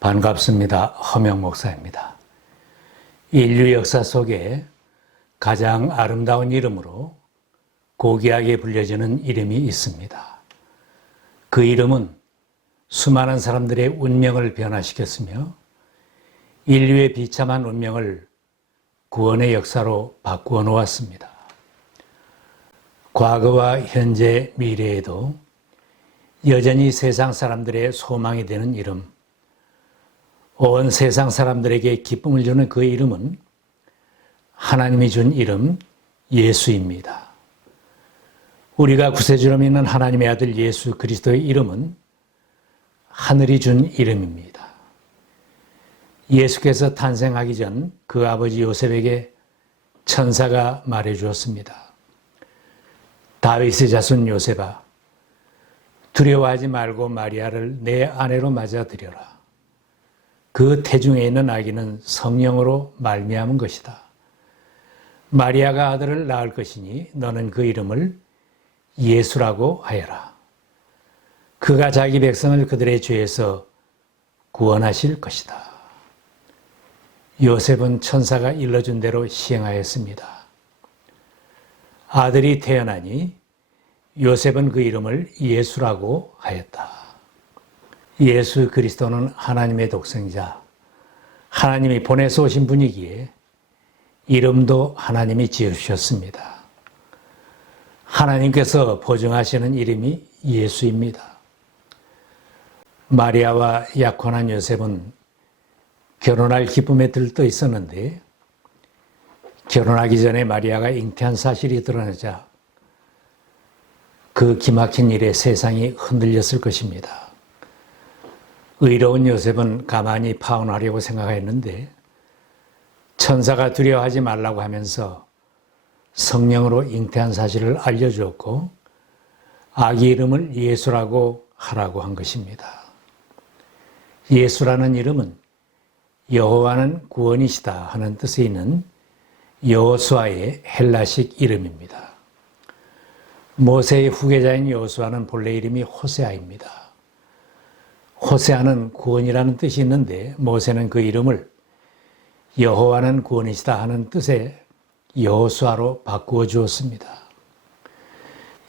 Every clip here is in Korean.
반갑습니다. 허명 목사입니다. 인류 역사 속에 가장 아름다운 이름으로 고귀하게 불려지는 이름이 있습니다. 그 이름은 수많은 사람들의 운명을 변화시켰으며 인류의 비참한 운명을 구원의 역사로 바꾸어 놓았습니다. 과거와 현재, 미래에도 여전히 세상 사람들의 소망이 되는 이름, 온 세상 사람들에게 기쁨을 주는 그 이름은 하나님이 준 이름 예수입니다. 우리가 구세주로 믿는 하나님의 아들 예수 그리스도의 이름은 하늘이 준 이름입니다. 예수께서 탄생하기 전 그 아버지 요셉에게 천사가 말해 주었습니다. 다윗의 자손 요셉아, 두려워하지 말고 마리아를 내 아내로 맞아들여라. 그 태중에 있는 아기는 성령으로 말미암은 것이다. 마리아가 아들을 낳을 것이니 너는 그 이름을 예수라고 하여라. 그가 자기 백성을 그들의 죄에서 구원하실 것이다. 요셉은 천사가 일러준 대로 시행하였습니다. 아들이 태어나니 요셉은 그 이름을 예수라고 하였다. 예수 그리스도는 하나님의 독생자, 하나님이 보내서 오신 분이기에 이름도 하나님이 지으셨습니다. 하나님께서 보증하시는 이름이 예수입니다. 마리아와 약혼한 요셉은 결혼할 기쁨에 들떠 있었는데 결혼하기 전에 마리아가 잉태한 사실이 드러나자 그 기막힌 일에 세상이 흔들렸을 것입니다. 의로운 요셉은 가만히 파혼하려고 생각했는데 천사가 두려워하지 말라고 하면서 성령으로 잉태한 사실을 알려주었고 아기 이름을 예수라고 하라고 한 것입니다. 예수라는 이름은 여호와는 구원이시다 하는 뜻이 있는 여호수아의 헬라식 이름입니다. 모세의 후계자인 여호수아는 본래 이름이 호세아입니다. 호세아는 구원이라는 뜻이 있는데 모세는 그 이름을 여호와는 구원이시다 하는 뜻의 여호수아로 바꾸어 주었습니다.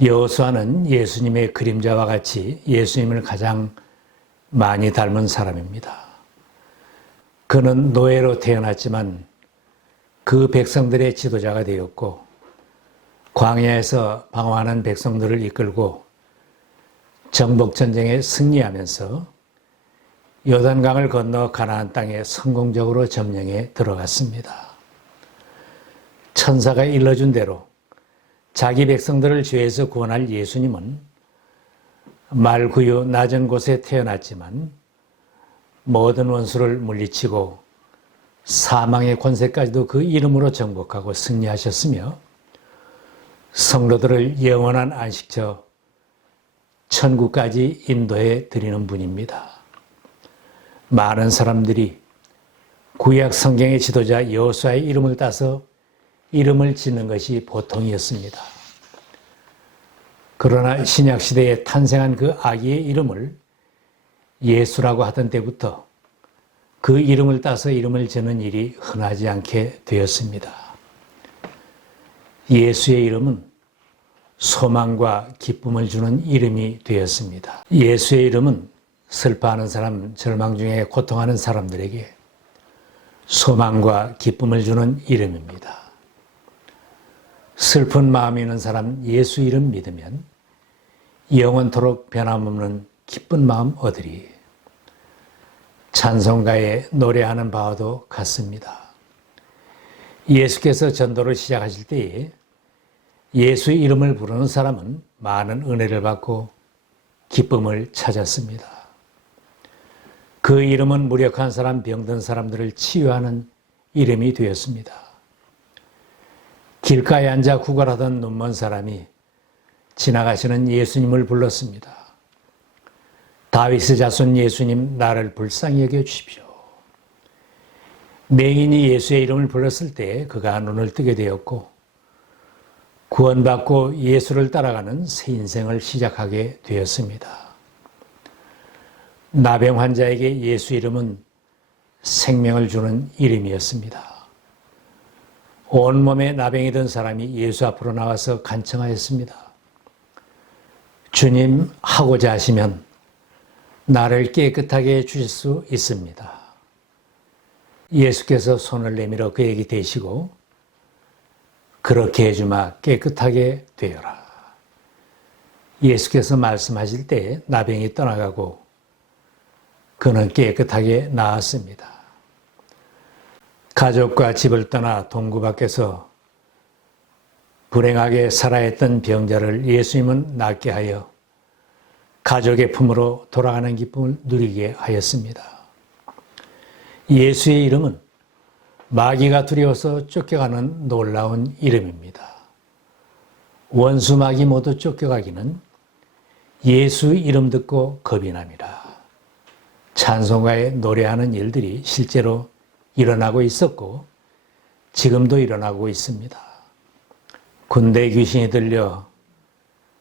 여호수아는 예수님의 그림자와 같이 예수님을 가장 많이 닮은 사람입니다. 그는 노예로 태어났지만 그 백성들의 지도자가 되었고 광야에서 방황하는 백성들을 이끌고 정복전쟁에 승리하면서 요단강을 건너 가나안 땅에 성공적으로 점령에 들어갔습니다. 천사가 일러준 대로 자기 백성들을 죄에서 구원할 예수님은 말구유 낮은 곳에 태어났지만 모든 원수를 물리치고 사망의 권세까지도 그 이름으로 정복하고 승리하셨으며 성도들을 영원한 안식처 천국까지 인도해 드리는 분입니다. 많은 사람들이 구약 성경의 지도자 여호수아의 이름을 따서 이름을 짓는 것이 보통이었습니다. 그러나 신약 시대에 탄생한 그 아기의 이름을 예수라고 하던 때부터 그 이름을 따서 이름을 짓는 일이 흔하지 않게 되었습니다. 예수의 이름은 소망과 기쁨을 주는 이름이 되었습니다. 예수의 이름은 슬퍼하는 사람, 절망 중에 고통하는 사람들에게 소망과 기쁨을 주는 이름입니다. 슬픈 마음이 있는 사람 예수 이름 믿으면 영원토록 변함없는 기쁜 마음 얻으리. 찬송가에 노래하는 바와도 같습니다. 예수께서 전도를 시작하실 때에 예수의 이름을 부르는 사람은 많은 은혜를 받고 기쁨을 찾았습니다. 그 이름은 무력한 사람, 병든 사람들을 치유하는 이름이 되었습니다. 길가에 앉아 구걸하던 눈먼 사람이 지나가시는 예수님을 불렀습니다. 다윗의 자손 예수님, 나를 불쌍히 여겨주십시오. 맹인이 예수의 이름을 불렀을 때 그가 눈을 뜨게 되었고 구원받고 예수를 따라가는 새 인생을 시작하게 되었습니다. 나병 환자에게 예수 이름은 생명을 주는 이름이었습니다. 온몸에 나병이 든 사람이 예수 앞으로 나와서 간청하였습니다. 주님, 하고자 하시면 나를 깨끗하게 해주실 수 있습니다. 예수께서 손을 내밀어 그에게 대시고 그렇게 해주마 깨끗하게 되어라. 예수께서 말씀하실 때 나병이 떠나가고 그는 깨끗하게 나았습니다. 가족과 집을 떠나 동구 밖에서 불행하게 살아야 했던 병자를 예수님은 낫게 하여 가족의 품으로 돌아가는 기쁨을 누리게 하였습니다. 예수의 이름은 마귀가 두려워서 쫓겨가는 놀라운 이름입니다. 원수 마귀 모두 쫓겨가기는 예수 이름 듣고 겁이 납니다. 찬송가에 노래하는 일들이 실제로 일어나고 있었고 지금도 일어나고 있습니다. 군대 귀신이 들려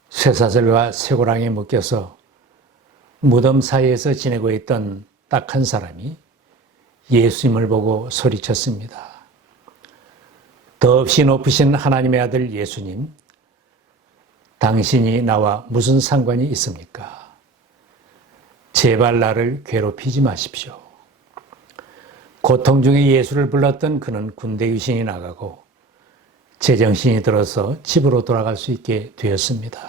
쇠사슬과 쇠고랑에 묶여서 무덤 사이에서 지내고 있던 딱 한 사람이 예수님을 보고 소리쳤습니다. 더없이 높으신 하나님의 아들 예수님, 당신이 나와 무슨 상관이 있습니까? 제발 나를 괴롭히지 마십시오. 고통 중에 예수를 불렀던 그는 군대 귀신이 나가고 제정신이 들어서 집으로 돌아갈 수 있게 되었습니다.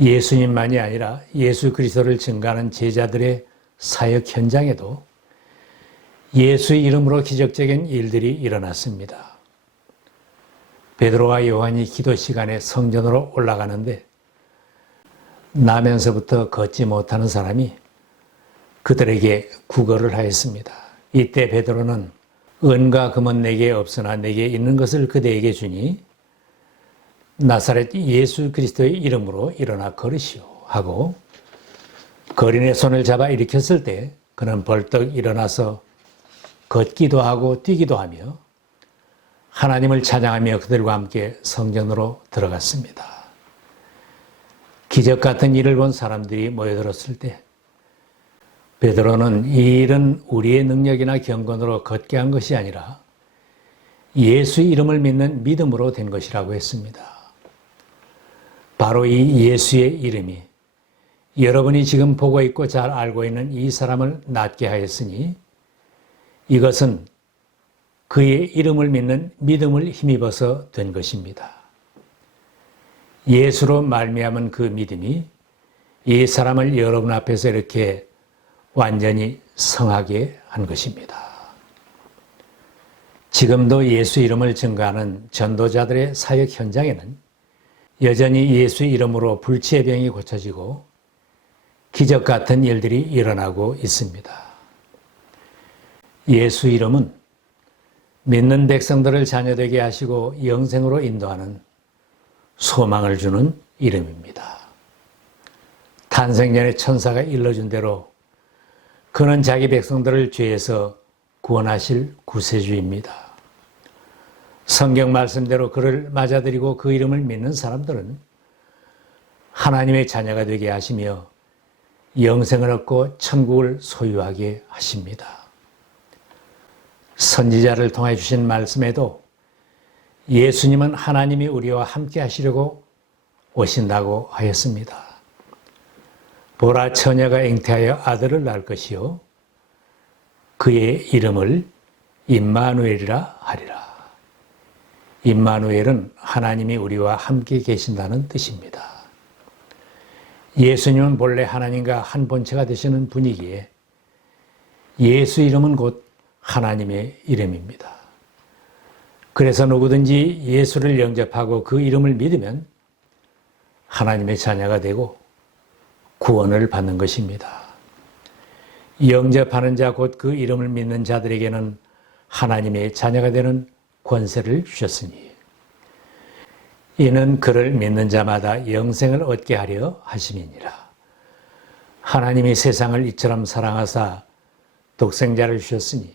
예수님만이 아니라 예수 그리스도를 증거하는 제자들의 사역 현장에도 예수의 이름으로 기적적인 일들이 일어났습니다. 베드로와 요한이 기도 시간에 성전으로 올라가는데 나면서부터 걷지 못하는 사람이 그들에게 구걸을 하였습니다. 이때 베드로는 은과 금은 내게 없으나 내게 있는 것을 그대에게 주니 나사렛 예수 그리스도의 이름으로 일어나 걸으시오 하고 거린의 손을 잡아 일으켰을 때 그는 벌떡 일어나서 걷기도 하고 뛰기도 하며 하나님을 찬양하며 그들과 함께 성전으로 들어갔습니다. 기적 같은 일을 본 사람들이 모여들었을 때 베드로는 이 일은 우리의 능력이나 경건으로 걷게 한 것이 아니라 예수 이름을 믿는 믿음으로 된 것이라고 했습니다. 바로 이 예수의 이름이 여러분이 지금 보고 있고 잘 알고 있는 이 사람을 낫게 하였으니 이것은 그의 이름을 믿는 믿음을 힘입어서 된 것입니다. 예수로 말미암은 그 믿음이 이 사람을 여러분 앞에서 이렇게 완전히 성하게 한 것입니다. 지금도 예수 이름을 증거하는 전도자들의 사역 현장에는 여전히 예수 이름으로 불치의 병이 고쳐지고 기적 같은 일들이 일어나고 있습니다. 예수 이름은 믿는 백성들을 자녀되게 하시고 영생으로 인도하는 소망을 주는 이름입니다. 탄생 전에 천사가 일러준 대로 그는 자기 백성들을 죄에서 구원하실 구세주입니다. 성경 말씀대로 그를 맞아들이고 그 이름을 믿는 사람들은 하나님의 자녀가 되게 하시며 영생을 얻고 천국을 소유하게 하십니다. 선지자를 통해 주신 말씀에도 예수님은 하나님이 우리와 함께 하시려고 오신다고 하였습니다. 보라, 처녀가 잉태하여 아들을 낳을 것이요 그의 이름을 임마누엘이라 하리라. 임마누엘은 하나님이 우리와 함께 계신다는 뜻입니다. 예수님은 본래 하나님과 한 본체가 되시는 분이기에 예수 이름은 곧 하나님의 이름입니다. 그래서 누구든지 예수를 영접하고 그 이름을 믿으면 하나님의 자녀가 되고 구원을 받는 것입니다. 영접하는 자 곧 그 이름을 믿는 자들에게는 하나님의 자녀가 되는 권세를 주셨으니 이는 그를 믿는 자마다 영생을 얻게 하려 하심이니라. 하나님이 세상을 이처럼 사랑하사 독생자를 주셨으니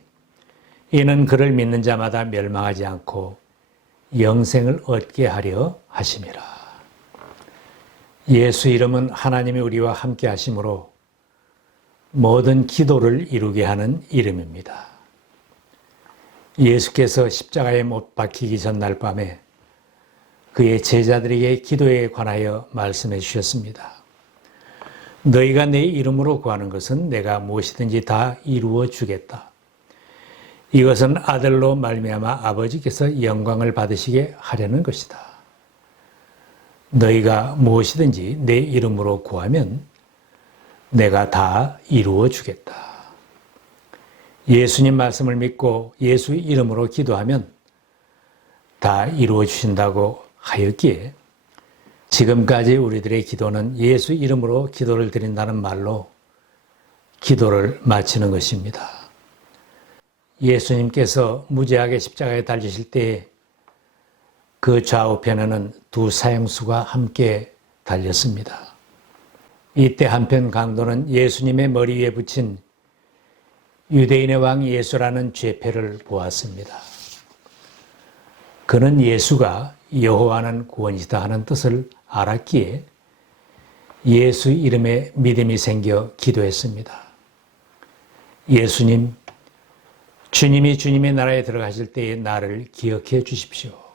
이는 그를 믿는 자마다 멸망하지 않고 영생을 얻게 하려 하심이라. 예수 이름은 하나님이 우리와 함께 하심으로 모든 기도를 이루게 하는 이름입니다. 예수께서 십자가에 못 박히기 전날 밤에 그의 제자들에게 기도에 관하여 말씀해 주셨습니다. 너희가 내 이름으로 구하는 것은 내가 무엇이든지 다 이루어 주겠다. 이것은 아들로 말미암아 아버지께서 영광을 받으시게 하려는 것이다. 너희가 무엇이든지 내 이름으로 구하면 내가 다 이루어 주겠다. 예수님 말씀을 믿고 예수 이름으로 기도하면 다 이루어 주신다고 하였기에 지금까지 우리들의 기도는 예수 이름으로 기도를 드린다는 말로 기도를 마치는 것입니다. 예수님께서 무지하게 십자가에 달리실 때 그 좌우편에는 두 사형수가 함께 달렸습니다. 이때 한편 강도는 예수님의 머리 위에 붙인 유대인의 왕 예수라는 죄패를 보았습니다. 그는 예수가 여호와는 구원이시다 하는 뜻을 알았기에 예수 이름에 믿음이 생겨 기도했습니다. 예수님, 주님이 주님의 나라에 들어가실 때에 나를 기억해 주십시오.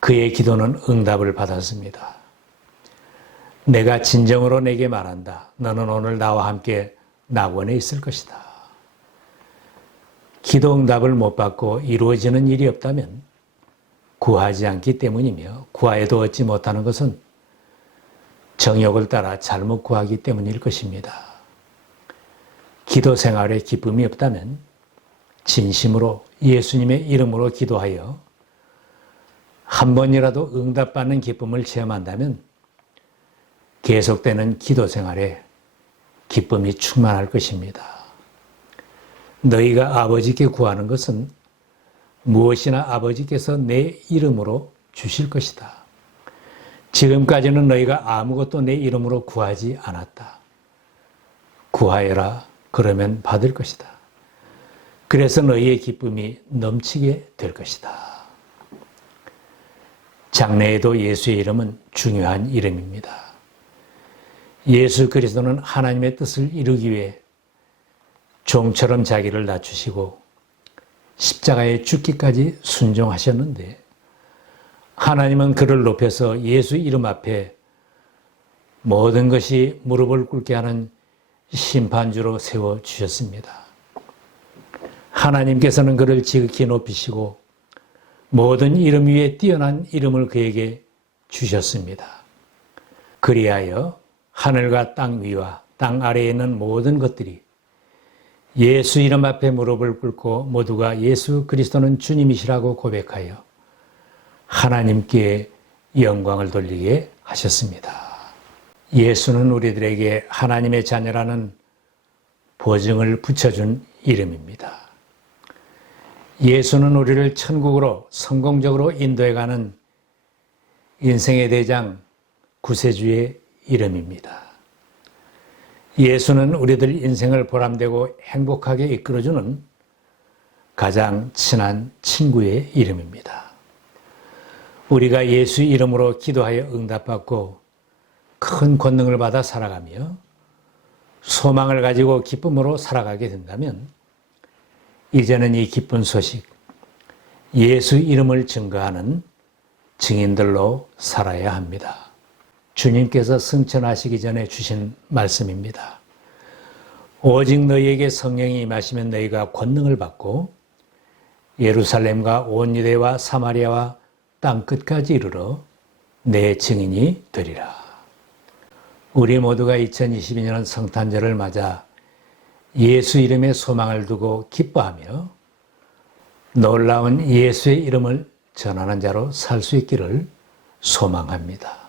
그의 기도는 응답을 받았습니다. 내가 진정으로 내게 말한다. 너는 오늘 나와 함께 낙원에 있을 것이다. 기도 응답을 못 받고 이루어지는 일이 없다면 구하지 않기 때문이며 구하여도 얻지 못하는 것은 정욕을 따라 잘못 구하기 때문일 것입니다. 기도 생활에 기쁨이 없다면 진심으로 예수님의 이름으로 기도하여 한 번이라도 응답받는 기쁨을 체험한다면 계속되는 기도 생활에 기쁨이 충만할 것입니다. 너희가 아버지께 구하는 것은 무엇이나 아버지께서 내 이름으로 주실 것이다. 지금까지는 너희가 아무것도 내 이름으로 구하지 않았다. 구하여라. 그러면 받을 것이다. 그래서 너희의 기쁨이 넘치게 될 것이다. 장래에도 예수의 이름은 중요한 이름입니다. 예수 그리스도는 하나님의 뜻을 이루기 위해 종처럼 자기를 낮추시고 십자가에 죽기까지 순종하셨는데 하나님은 그를 높여서 예수 이름 앞에 모든 것이 무릎을 꿇게 하는 심판주로 세워주셨습니다. 하나님께서는 그를 지극히 높이시고 모든 이름 위에 뛰어난 이름을 그에게 주셨습니다. 그리하여 하늘과 땅 위와 땅 아래에 있는 모든 것들이 예수 이름 앞에 무릎을 꿇고 모두가 예수 그리스도는 주님이시라고 고백하여 하나님께 영광을 돌리게 하셨습니다. 예수는 우리들에게 하나님의 자녀라는 보증을 붙여준 이름입니다. 예수는 우리를 천국으로 성공적으로 인도해가는 인생의 대장 구세주의 이름입니다. 예수는 우리들 인생을 보람되고 행복하게 이끌어주는 가장 친한 친구의 이름입니다. 우리가 예수 이름으로 기도하여 응답받고 큰 권능을 받아 살아가며 소망을 가지고 기쁨으로 살아가게 된다면 이제는 이 기쁜 소식, 예수 이름을 증거하는 증인들로 살아야 합니다. 주님께서 승천하시기 전에 주신 말씀입니다. 오직 너희에게 성령이 임하시면 너희가 권능을 받고 예루살렘과 온 유대와 사마리아와 땅 끝까지 이르러 내 증인이 되리라. 우리 모두가 2022년 성탄절을 맞아 예수 이름에 소망을 두고 기뻐하며 놀라운 예수의 이름을 전하는 자로 살 수 있기를 소망합니다.